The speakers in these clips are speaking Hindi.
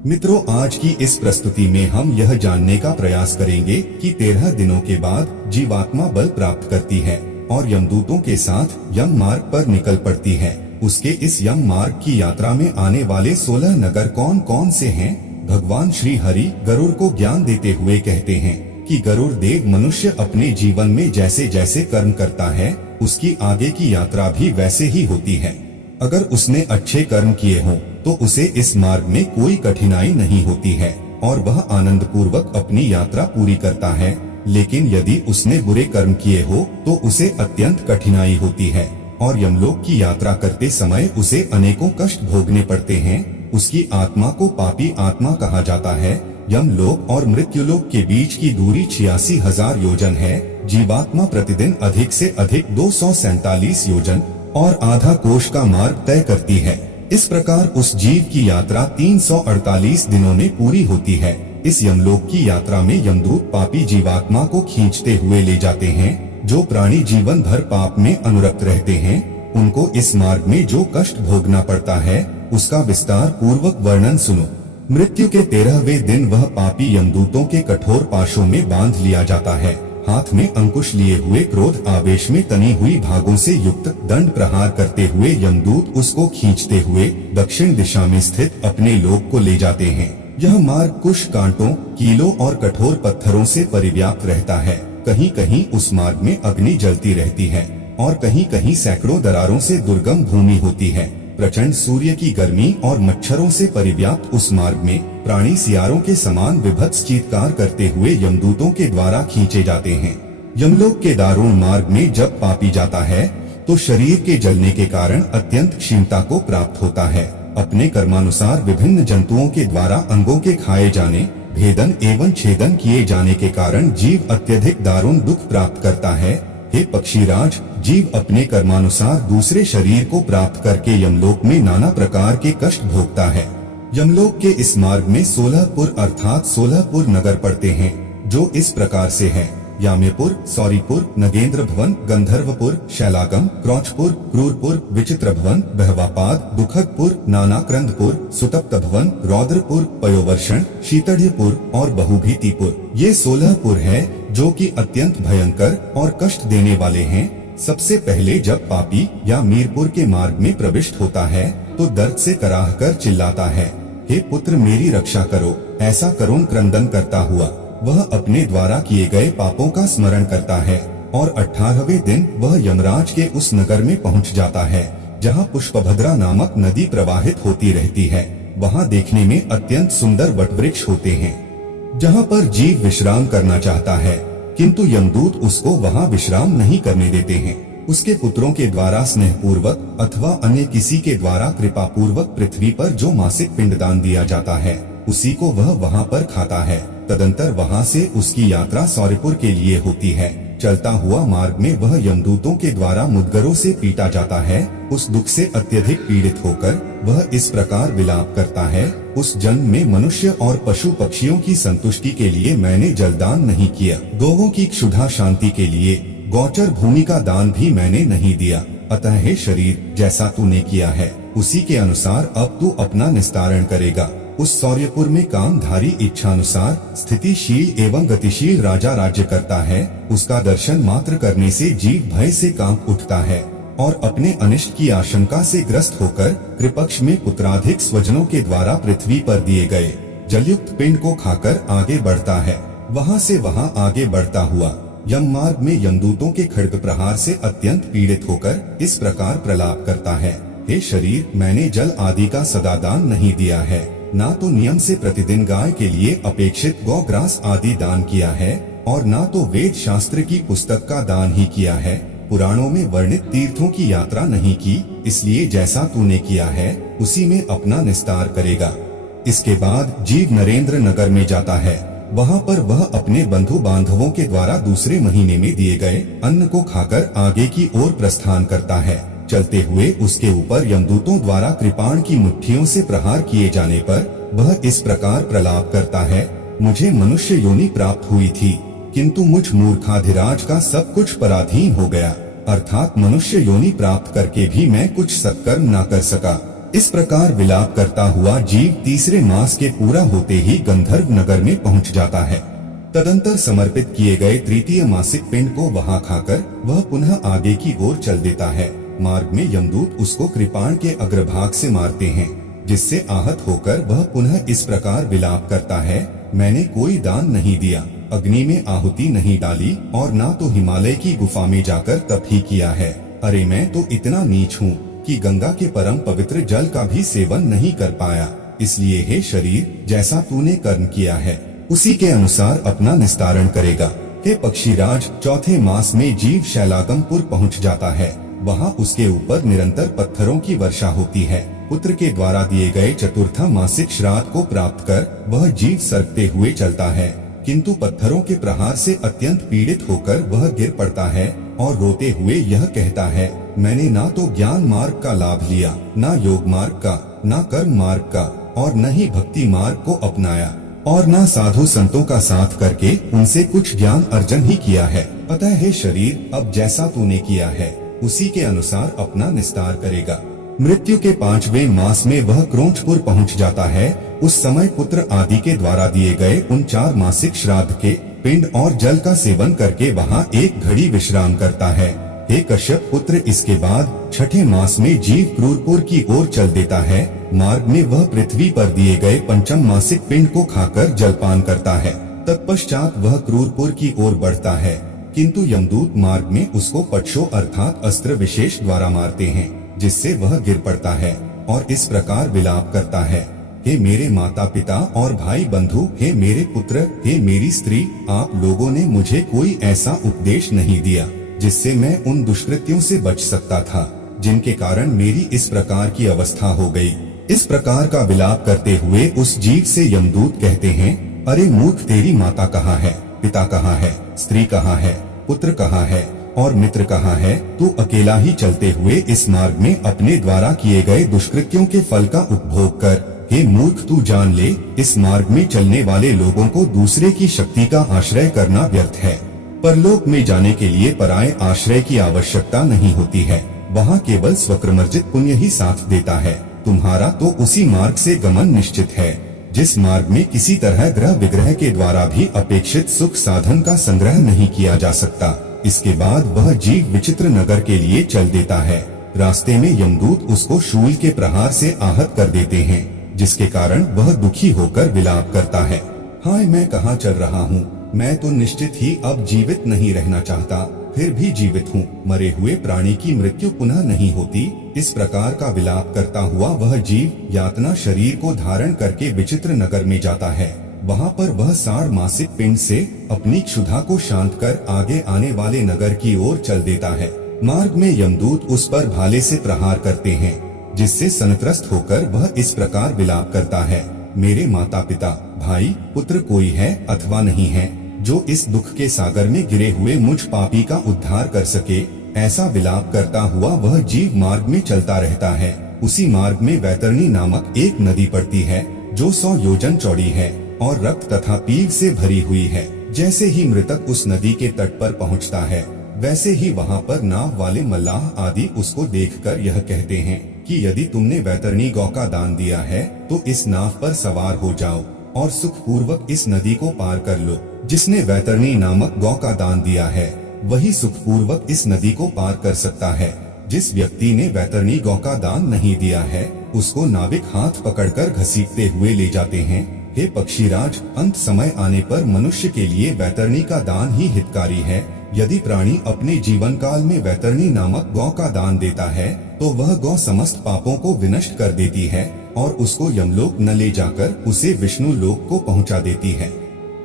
मित्रों, आज की इस प्रस्तुति में हम यह जानने का प्रयास करेंगे कि 13 दिनों के बाद जीवात्मा बल प्राप्त करती है और यमदूतों के साथ यम मार्ग पर निकल पड़ती है। उसके इस यम मार्ग की यात्रा में आने वाले 16 नगर कौन कौन से हैं? भगवान श्री हरि गरुड़ को ज्ञान देते हुए कहते हैं कि गरुड़ देव मनुष्य अपने जीवन में जैसे जैसे कर्म करता है, उसकी आगे की यात्रा भी वैसे ही होती है। अगर उसने अच्छे कर्म किए हों तो उसे इस मार्ग में कोई कठिनाई नहीं होती है और वह आनंद पूर्वक अपनी यात्रा पूरी करता है। लेकिन यदि उसने बुरे कर्म किए हो तो उसे अत्यंत कठिनाई होती है और यमलोक की यात्रा करते समय उसे अनेकों कष्ट भोगने पड़ते हैं। उसकी आत्मा को पापी आत्मा कहा जाता है। यमलोक और मृत्युलोक के बीच की दूरी 86,000 योजन है। जीवात्मा प्रतिदिन अधिक से अधिक 247 योजन और आधा कोश का मार्ग तय करती है। इस प्रकार उस जीव की यात्रा 348 दिनों में पूरी होती है। इस यमलोक की यात्रा में यमदूत पापी जीवात्मा को खींचते हुए ले जाते हैं। जो प्राणी जीवन भर पाप में अनुरक्त रहते हैं, उनको इस मार्ग में जो कष्ट भोगना पड़ता है, उसका विस्तार पूर्वक वर्णन सुनो। मृत्यु के 13वें दिन वह पापी यमदूतों के कठोर पाशों में बांध लिया जाता है। हाथ में अंकुश लिए हुए क्रोध आवेश में तनी हुई भागों से युक्त दंड प्रहार करते हुए यमदूत उसको खींचते हुए दक्षिण दिशा में स्थित अपने लोक को ले जाते हैं। यह मार्ग कुश, कांटों, कीलों और कठोर पत्थरों से परिव्याप्त रहता है। कहीं कहीं उस मार्ग में अग्नि जलती रहती है और कहीं कहीं सैकड़ों दरारों से दुर्गम भूमि होती है। प्रचंड सूर्य की गर्मी और मच्छरों से परिव्याप्त उस मार्ग में प्राणी सियारों के समान विभत्स चीत्कार करते हुए यमदूतों के द्वारा खींचे जाते हैं। यमलोक के दारुण मार्ग में जब पापी जाता है तो शरीर के जलने के कारण अत्यंत क्षीणता को प्राप्त होता है। अपने कर्मानुसार विभिन्न जंतुओं के द्वारा अंगों के खाए जाने, भेदन एवं छेदन किए जाने के कारण जीव अत्यधिक दारुण दुख प्राप्त करता है। हे पक्षीराज, जीव अपने कर्मानुसार दूसरे शरीर को प्राप्त करके यमलोक में नाना प्रकार के कष्ट भोगता है। यमलोक के इस मार्ग में 16 पुर अर्थात 16 पुर नगर पड़ते हैं, जो इस प्रकार से है: यामेपुर, सौरीपुर, नगेंद्र भवन, गंधर्वपुर, शैलागम, क्रौचपुर, क्रूरपुर, विचित्र भवन, बहवापाद, दुखदपुर, नानाक्रंदपुर, सुतप्त भवन, रौद्रपुर, पयोवर्षण, शीतढ़पुर और बहुभीतिपुर। ये 16 पुर है जो कि अत्यंत भयंकर और कष्ट देने वाले हैं। सबसे पहले जब पापी या मीरपुर के मार्ग में प्रविष्ट होता है तो दर्द से कराह कर चिल्लाता है, हे पुत्र मेरी रक्षा करो। ऐसा करुण क्रंदन करता हुआ वह अपने द्वारा किए गए पापों का स्मरण करता है और 18वें दिन वह यमराज के उस नगर में पहुंच जाता है जहां पुष्पभद्रा नामक नदी प्रवाहित होती रहती है। वहां देखने में अत्यंत सुंदर वटवृक्ष होते हैं जहां पर जीव विश्राम करना चाहता है, किंतु यमदूत उसको वहां विश्राम नहीं करने देते हैं। उसके पुत्रों के द्वारा स्नेह पूर्वक अथवा अन्य किसी के द्वारा कृपा पूर्वक पृथ्वी पर जो मासिक पिंडदान दिया जाता है, उसी को वह वहां पर खाता है। तदंतर वहां से उसकी यात्रा सौरपुर के लिए होती है। चलता हुआ मार्ग में वह यमदूतों के द्वारा मुद्गरों से पीटा जाता है। उस दुख से अत्यधिक पीड़ित होकर वह इस प्रकार विलाप करता है, उस जन्म में मनुष्य और पशु पक्षियों की संतुष्टि के लिए मैंने जलदान नहीं किया, गौओं की क्षुधा शांति के लिए गौचर भूमि का दान भी मैंने नहीं दिया। अतः हे शरीर, जैसा तूने किया है उसी के अनुसार अब तू अपना निस्तारण करेगा। उस सौर्यपुर में कामधारी इच्छानुसार स्थितिशील एवं गतिशील राजा राज्य करता है। उसका दर्शन मात्र करने से जीव भय से कांप उठता है और अपने अनिष्ट की आशंका से ग्रस्त होकर कृपक्ष में पुत्राधिक स्वजनों के द्वारा पृथ्वी पर दिए गए जलयुक्त पिंड को खाकर आगे बढ़ता है। वहां से वहां आगे बढ़ता हुआ यम मार्ग में यमदूतों के खड्ग प्रहार से अत्यंत पीड़ित होकर इस प्रकार प्रलाप करता है, हे शरीर, मैंने जल आदि का सदा दान नहीं दिया है, ना तो नियम से प्रतिदिन गाय के लिए अपेक्षित गौग्रास आदि दान किया है और ना तो वेद शास्त्र की पुस्तक का दान ही किया है। पुराणों में वर्णित तीर्थों की यात्रा नहीं की, इसलिए जैसा तूने किया है उसी में अपना निस्तार करेगा। इसके बाद जीव नरेंद्र नगर में जाता है। वहाँ पर वह अपने बंधु बांधवों के द्वारा दूसरे महीने में दिए गए अन्न को खाकर आगे की ओर प्रस्थान करता है। चलते हुए उसके ऊपर यमदूतों द्वारा कृपाण की मुट्ठियों से प्रहार किए जाने पर वह इस प्रकार प्रलाप करता है, मुझे मनुष्य योनि प्राप्त हुई थी, किंतु मुझ मूर्खाधिराज का सब कुछ पराधीन हो गया। अर्थात मनुष्य योनि प्राप्त करके भी मैं कुछ सत्कर्म न कर सका। इस प्रकार विलाप करता हुआ जीव तीसरे मास के पूरा होते ही गंधर्व नगर में पहुंच जाता है। तदंतर समर्पित किए गए तृतीय मासिक पिंड को वहां खाकर वह पुनः आगे की ओर चल देता है। मार्ग में यमदूत उसको कृपाण के अग्रभाग से मारते हैं, जिससे आहत होकर वह पुनः इस प्रकार विलाप करता है, मैंने कोई दान नहीं दिया, अग्नि में आहुति नहीं डाली और ना तो हिमालय की गुफा में जाकर तप ही किया है। अरे मैं तो इतना नीच हूँ कि गंगा के परम पवित्र जल का भी सेवन नहीं कर पाया। इसलिए हे शरीर, जैसा तूने कर्म किया है उसी के अनुसार अपना निस्तारण करेगा। हे पक्षीराज, चौथे मास में जीव शैलागमपुर पहुंच जाता है। वहां उसके ऊपर निरंतर पत्थरों की वर्षा होती है। पुत्र के द्वारा दिए गए चतुर्थ मासिक श्राद्ध को प्राप्त कर वह जीव सरकते हुए चलता है, किंतु पत्थरों के प्रहार से अत्यंत पीड़ित होकर वह गिर पड़ता है और रोते हुए यह कहता है, मैंने ना तो ज्ञान मार्ग का लाभ लिया, ना योग मार्ग का, ना कर्म मार्ग का और न ही भक्ति मार्ग को अपनाया और ना साधु संतों का साथ करके उनसे कुछ ज्ञान अर्जन ही किया है। अतः हे शरीर, अब जैसा तूने किया है उसी के अनुसार अपना निस्तार करेगा। मृत्यु के 5वें मास में वह क्रोंचपुर पहुंच जाता है। उस समय पुत्र आदि के द्वारा दिए गए उन 4 मासिक श्राद्ध के पिंड और जल का सेवन करके वहां एक घड़ी विश्राम करता है। हे कश्यप पुत्र, इसके बाद 6ठे मास में जीव क्रूरपुर की ओर चल देता है। मार्ग में वह पृथ्वी पर दिए गए 5म मासिक पिंड को खाकर जलपान करता है। तत्पश्चात वह क्रूरपुर की ओर बढ़ता है, किंतु यमदूत मार्ग में उसको पक्षो अर्थात अस्त्र विशेष द्वारा मारते हैं, जिससे वह गिर पड़ता है और इस प्रकार विलाप करता है, हे मेरे माता पिता और भाई बंधु, हे मेरे पुत्र, हे मेरी स्त्री, आप लोगों ने मुझे कोई ऐसा उपदेश नहीं दिया जिससे मैं उन दुष्कृत्यों से बच सकता था जिनके कारण मेरी इस प्रकार की अवस्था हो गई। इस प्रकार का विलाप करते हुए उस जीव से यमदूत कहते हैं, अरे मूर्ख, तेरी माता कहाँ है, पिता कहाँ है, स्त्री कहाँ है, पुत्र कहाँ है और मित्र कहाँ है? तू अकेला ही चलते हुए इस मार्ग में अपने द्वारा किए गए दुष्कृत्यों के फल का उपभोग कर। हे मूर्ख, तू जान ले, इस मार्ग में चलने वाले लोगों को दूसरे की शक्ति का आश्रय करना व्यर्थ है। परलोक में जाने के लिए पराये आश्रय की आवश्यकता नहीं होती है, वहाँ केवल स्वक्रमर्जित पुण्य ही साथ देता है। तुम्हारा तो उसी मार्ग से गमन निश्चित है जिस मार्ग में किसी तरह ग्रह विग्रह के द्वारा भी अपेक्षित सुख साधन का संग्रह नहीं किया जा सकता। इसके बाद वह जीव विचित्र नगर के लिए चल देता है। रास्ते में यमदूत उसको शूल के प्रहार से आहत कर देते हैं, जिसके कारण वह दुखी होकर विलाप करता है, हाय मैं कहाँ चल रहा हूँ, मैं तो निश्चित ही अब जीवित नहीं रहना चाहता, फिर भी जीवित हूँ। मरे हुए प्राणी की मृत्यु पुनः नहीं होती। इस प्रकार का विलाप करता हुआ वह जीव यातना शरीर को धारण करके विचित्र नगर में जाता है। वहाँ पर वह 60 मासिक पिंड से अपनी क्षुधा को शांत कर आगे आने वाले नगर की ओर चल देता है। मार्ग में यमदूत उस पर भाले से प्रहार करते हैं, जिससे संत्रस्त होकर वह इस प्रकार विलाप करता है, मेरे माता पिता, भाई, पुत्र कोई है अथवा नहीं है जो इस दुख के सागर में गिरे हुए मुझ पापी का उद्धार कर सके। ऐसा विलाप करता हुआ वह जीव मार्ग में चलता रहता है। उसी मार्ग में वैतरणी नामक एक नदी पड़ती है जो 100 योजन चौड़ी है और रक्त तथा पीव से भरी हुई है। जैसे ही मृतक उस नदी के तट पर पहुंचता है, वैसे ही वहां पर नाव वाले मल्लाह आदि उसको देखकर यह कहते हैं कि यदि तुमने वैतरणी गौ का दान दिया है तो इस नाव पर सवार हो जाओ और सुखपूर्वक इस नदी को पार कर लो। जिसने वैतरणी नामक गौ का दान दिया है वही सुखपूर्वक इस नदी को पार कर सकता है। जिस व्यक्ति ने वैतरणी गौ का दान नहीं दिया है उसको नाविक हाथ पकड़कर घसीटते हुए ले जाते हैं। हे पक्षीराज, अंत समय आने पर मनुष्य के लिए वैतरणी का दान ही हितकारी है। यदि प्राणी अपने जीवन काल में वैतरणी नामक गौ का दान देता है तो वह गौ समस्त पापों को विनष्ट कर देती है और उसको यमलोक न ले जाकर उसे विष्णु लोक को पहुंचा देती है।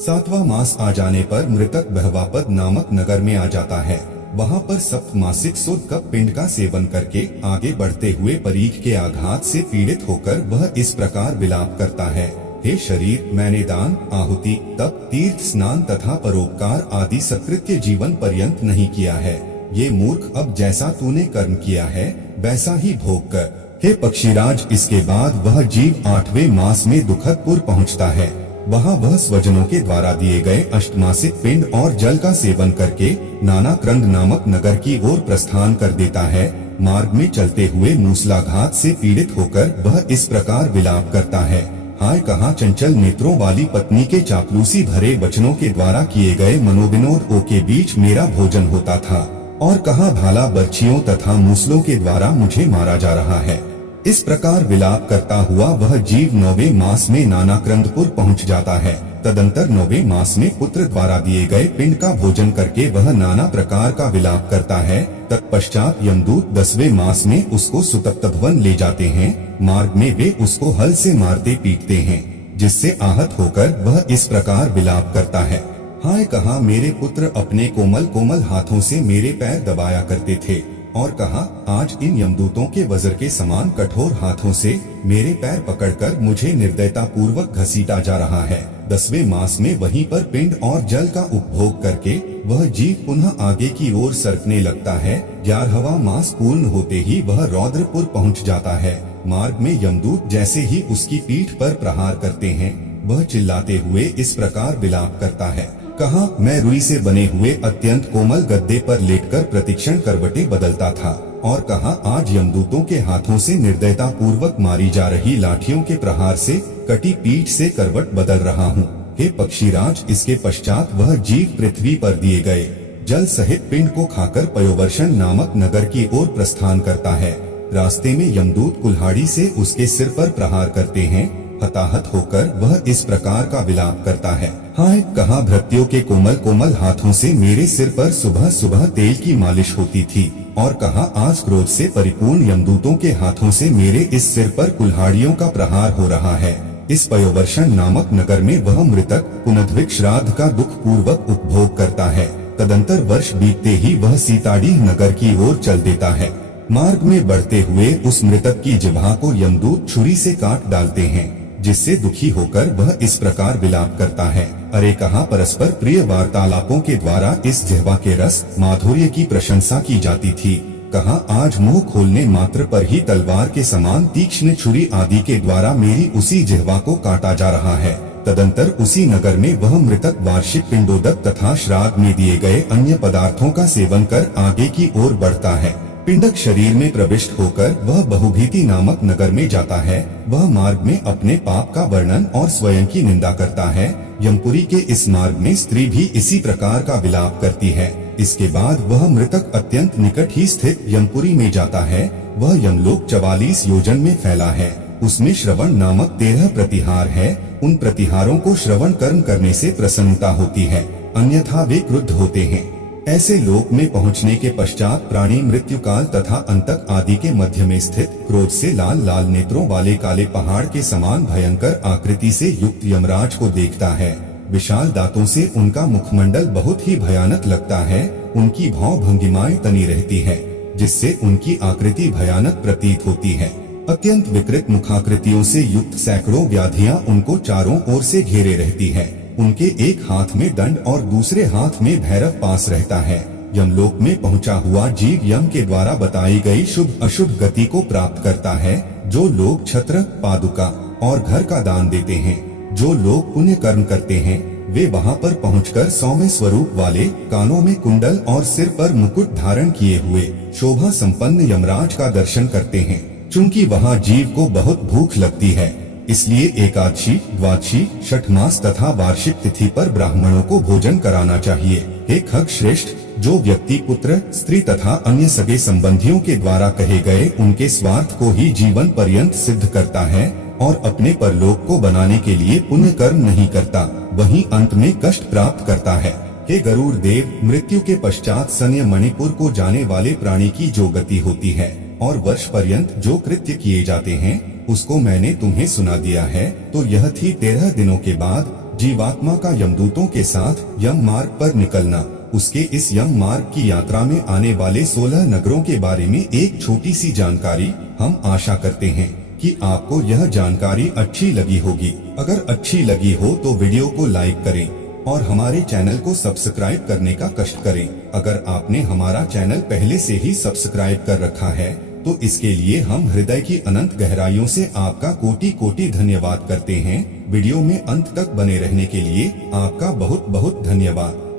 7वां मास आ जाने पर मृतक बहवापद नामक नगर में आ जाता है। वहाँ पर सप्तमासिक शुद्ध कप पिंड का सेवन करके आगे बढ़ते हुए परीख के आघात से पीड़ित होकर वह इस प्रकार विलाप करता है, हे शरीर, मैंने दान, आहुति, तप, तीर्थ स्नान तथा परोपकार आदि सत्कृत्य जीवन पर्यंत नहीं किया है। ये मूर्ख, अब जैसा तूने कर्म किया है वैसा ही भोग कर। हे पक्षीराज, इसके बाद वह जीव 8वें मास में दुखदपुर पहुँचता है। वहाँ वह स्वजनों के द्वारा दिए गए अष्टमासिक पिंड और जल का सेवन करके नाना क्रंद नामक नगर की ओर प्रस्थान कर देता है। मार्ग में चलते हुए मूसलाघात से पीड़ित होकर वह इस प्रकार विलाप करता है। हाय कहाँ चंचल नेत्रों वाली पत्नी के चापलूसी भरे वचनों के द्वारा किए गए मनोविनोदों के बीच मेरा भोजन होता था, और कहाँ भाला बर्छियों तथा मूसलों के द्वारा मुझे मारा जा रहा है। इस प्रकार विलाप करता हुआ वह जीव 9वें मास में नानाक्रंदपुर पहुंच जाता है। तदंतर 9वें मास में पुत्र द्वारा दिए गए पिंड का भोजन करके वह नाना प्रकार का विलाप करता है। तत्पश्चात यमदूत 10वें मास में उसको सुतप्तभवन ले जाते हैं। मार्ग में वे उसको हल से मारते पीटते हैं, जिससे आहत होकर वह इस प्रकार विलाप करता है। हाय कहाँ मेरे पुत्र अपने कोमल कोमल हाथों से मेरे पैर दबाया करते थे, और कहा आज इन यमदूतों के वज्र के समान कठोर हाथों से मेरे पैर पकड़कर मुझे निर्दयता पूर्वक घसीटा जा रहा है। 10वें मास में वहीं पर पिंड और जल का उपभोग करके वह जीव पुनः आगे की ओर सरकने लगता है। 11वां मास पूर्ण होते ही वह रौद्रपुर पहुंच जाता है। मार्ग में यमदूत जैसे ही उसकी पीठ पर प्रहार करते हैं, वह चिल्लाते हुए इस प्रकार विलाप करता है। कहा मैं रुई से बने हुए अत्यंत कोमल गद्दे पर लेटकर प्रतिक्षण करवटें बदलता था, और कहा आज यमदूतों के हाथों से निर्दयता पूर्वक मारी जा रही लाठियों के प्रहार से कटी पीठ से करवट बदल रहा हूँ। हे पक्षीराज, इसके पश्चात वह जीव पृथ्वी पर दिए गए जल सहित पिंड को खाकर पयोवर्षण नामक नगर की ओर प्रस्थान करता है। रास्ते में यमदूत कुल्हाड़ी से उसके सिर पर प्रहार करते हैं। हताहत होकर वह इस प्रकार का विलाप करता है। हाय कहाँ भृत्यों के कोमल कोमल हाथों से मेरे सिर पर सुबह सुबह तेल की मालिश होती थी, और कहा आज क्रोध से परिपूर्ण यमदूतों के हाथों से मेरे इस सिर पर कुल्हाड़ियों का प्रहार हो रहा है। इस पयोवर्षण नामक नगर में वह मृतक पुनद्विक श्राद्ध का दुख पूर्वक उपभोग करता है। तदंतर वर्ष बीतते ही वह सीताड़ी नगर की ओर चल देता है। मार्ग में बढ़ते हुए उस मृतक की जिह्वा को यमदूत छुरी से काट डालते हैं, जिससे दुखी होकर वह इस प्रकार विलाप करता है। अरे कहाँ परस्पर प्रिय वार्तालापों के द्वारा इस जिह्वा के रस माधुर्य की प्रशंसा की जाती थी। कहाँ आज मुंह खोलने मात्र पर ही तलवार के समान तीक्ष्ण छुरी आदि के द्वारा मेरी उसी जिह्वा को काटा जा रहा है। तदंतर उसी नगर में वह मृतक वार्षिक पिंडोदक तथा श्राद्ध में दिए गए अन्य पदार्थों का सेवन कर आगे की ओर बढ़ता है। पिंडक शरीर में प्रविष्ट होकर वह बहुभीति नामक नगर में जाता है। वह मार्ग में अपने पाप का वर्णन और स्वयं की निंदा करता है। यमपुरी के इस मार्ग में स्त्री भी इसी प्रकार का विलाप करती है। इसके बाद वह मृतक अत्यंत निकट ही स्थित यमपुरी में जाता है। वह यमलोक 44 योजन में फैला है। उसमें श्रवण नामक 13 प्रतिहार है। उन प्रतिहारों को श्रवण कर्म करने से प्रसन्नता होती है, अन्यथा वे क्रुद्ध होते हैं। ऐसे लोक में पहुंचने के पश्चात प्राणी मृत्यु काल तथा अंतक आदि के मध्य में स्थित क्रोध से लाल लाल नेत्रों वाले काले पहाड़ के समान भयंकर आकृति से युक्त यमराज को देखता है। विशाल दांतों से उनका मुखमंडल बहुत ही भयानक लगता है। उनकी भाव भंगिमाएं तनी रहती है, जिससे उनकी आकृति भयानक प्रतीत होती है। अत्यंत विकृत मुखाकृतियों से युक्त सैकड़ों व्याधियां उनको चारों ओर से घेरे रहती है। उनके एक हाथ में दंड और दूसरे हाथ में भैरव पास रहता है। यमलोक में पहुंचा हुआ जीव यम के द्वारा बताई गई शुभ अशुभ गति को प्राप्त करता है। जो लोग छत्र, पादुका और घर का दान देते हैं, जो लोग पुण्य कर्म करते हैं, वे वहां पर पहुंचकर सौम्य स्वरूप वाले, कानों में कुंडल और सिर पर मुकुट धारण किए हुए शोभा संपन्न यमराज का दर्शन करते हैं। चूँकि वहाँ जीव को बहुत भूख लगती है, इसलिए एकादशी, द्वादशी, छठ मास तथा वार्षिक तिथि पर ब्राह्मणों को भोजन कराना चाहिए। हे खग श्रेष्ठ, जो व्यक्ति पुत्र, स्त्री तथा अन्य सगे संबंधियों के द्वारा कहे गए उनके स्वार्थ को ही जीवन पर्यंत सिद्ध करता है और अपने परलोक को बनाने के लिए पुण्य कर्म नहीं करता, वही अंत में कष्ट प्राप्त करता है। हे गरुड़ देव, मृत्यु के पश्चात सन्य मणिपुर को जाने वाले प्राणी की जो गति होती है और वर्ष पर्यंत जो कृत्य किए जाते हैं, उसको मैंने तुम्हें सुना दिया है। तो यह थी 13 दिनों के बाद जीवात्मा का यमदूतों के साथ यम मार्ग पर निकलना। उसके इस यम मार्ग की यात्रा में आने वाले 16 नगरों के बारे में एक छोटी सी जानकारी। हम आशा करते हैं कि आपको यह जानकारी अच्छी लगी होगी। अगर अच्छी लगी हो तो वीडियो को लाइक करें और हमारे चैनल को सब्सक्राइब करने का कष्ट करें। अगर आपने हमारा चैनल पहले से ही सब्सक्राइब कर रखा है तो इसके लिए हम हृदय की अनंत गहराइयों से आपका कोटि कोटि धन्यवाद करते हैं। वीडियो में अंत तक बने रहने के लिए आपका बहुत बहुत धन्यवाद।